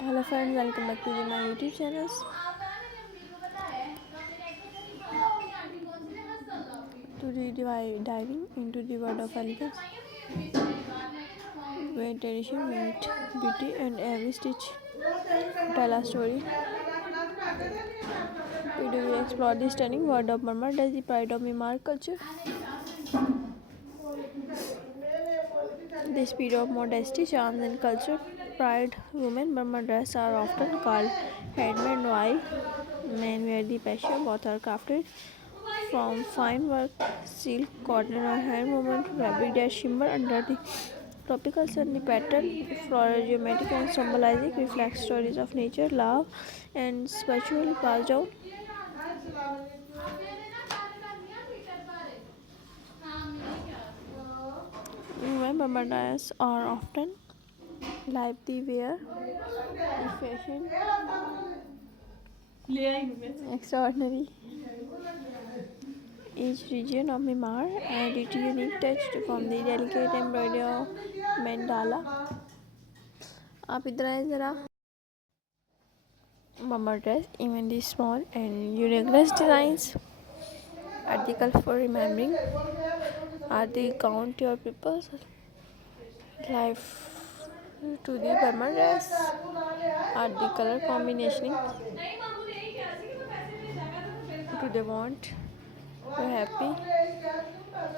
Hello friends, welcome back to my YouTube channels. Today diving into the world of elegance, where tradition meet beauty and every stitch tell a story. Today we explore the stunning world of Burma as the pride of Myanmar culture. The spirit of modesty, charms, and culture pride. Women Burma dress are often called handmade, while men wear the passion. Both are crafted from fine work, silk, cotton, or hand woven fabric that shimmer under the tropical sun. The pattern, floral, geometric, and symbolizing, reflects stories of nature, love, and spiritual passed down. Women Burma are often lively wear, fashion extraordinary. Each region of Myanmar added its unique touch from the delicate embroidery of mandala. आप इधर आए जरा. Burma dress, even the small and unique designs are the color for remembering. Are the count your people's life to the Burma dress? Are the color combination? Do they want? You're happy?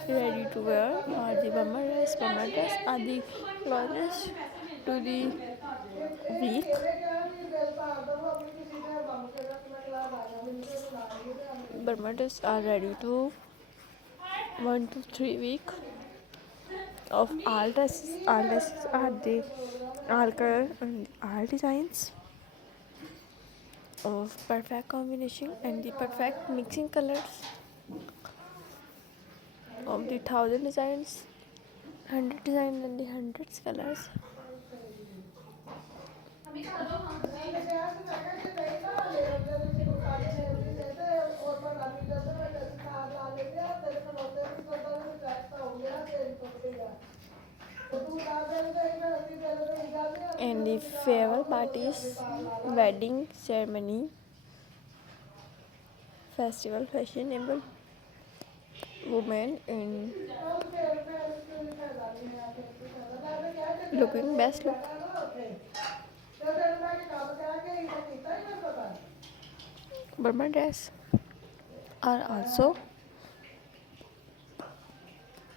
Ready to wear? Are the Burma dress? Burma dress are the closest to the week. Burma dress are ready to 1 to 3 week of all dresses. All dresses are the all color and all designs of perfect combination and the perfect mixing colors of the 1,000 designs, 100 designs and the hundreds colors. And the farewell parties, wedding ceremony, festival, fashionable women in looking best look. Burma dress are also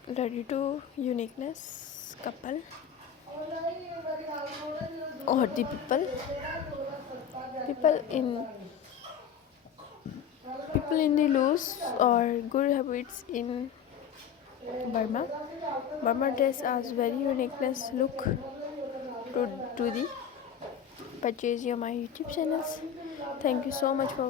ready to uniqueness couple or the people in the loose or good habits in Burma. Burma dress has very uniqueness look to the purchase your my YouTube channels. Thank you so much for